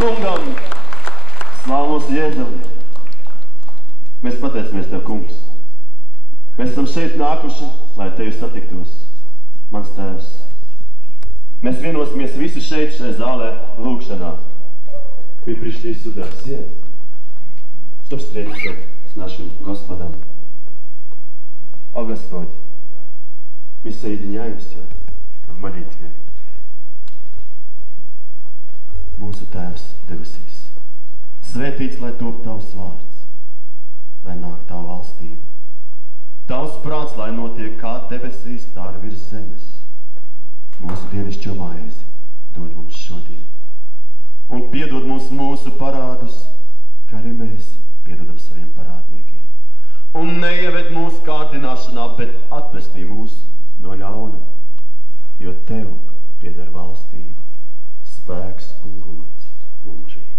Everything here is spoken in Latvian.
kungam! Slāv mūsu Jēzum! Mēs pateicamies Tev, kungs. Mēs esam šeit nākuši, lai Tevi satiktos, mans Tēvs. Mēs vienosimies visi šeit, šajā zālē, lūkšanā. Мы пришли сюда все, чтобы встретиться с нашим Господом. О Господь, мы соединяемся в молитве. Mūsu Tēvs debesīs, svētīts, lai top Tavs vārds, lai nāk Tava valstība. Tavs prāts, lai notiek kā debesīs, tā arī virs zemes. Mūsu dienišķo maizi dod mums šodien. Un piedod mums mūsu parādus, kā arī mēs piedodam saviem parādniekiem. Un neieved mūsu kārdināšanā, bet atpestī mūs no ļauna, jo Tev pieder valstība, spēks un gods mūžīgi.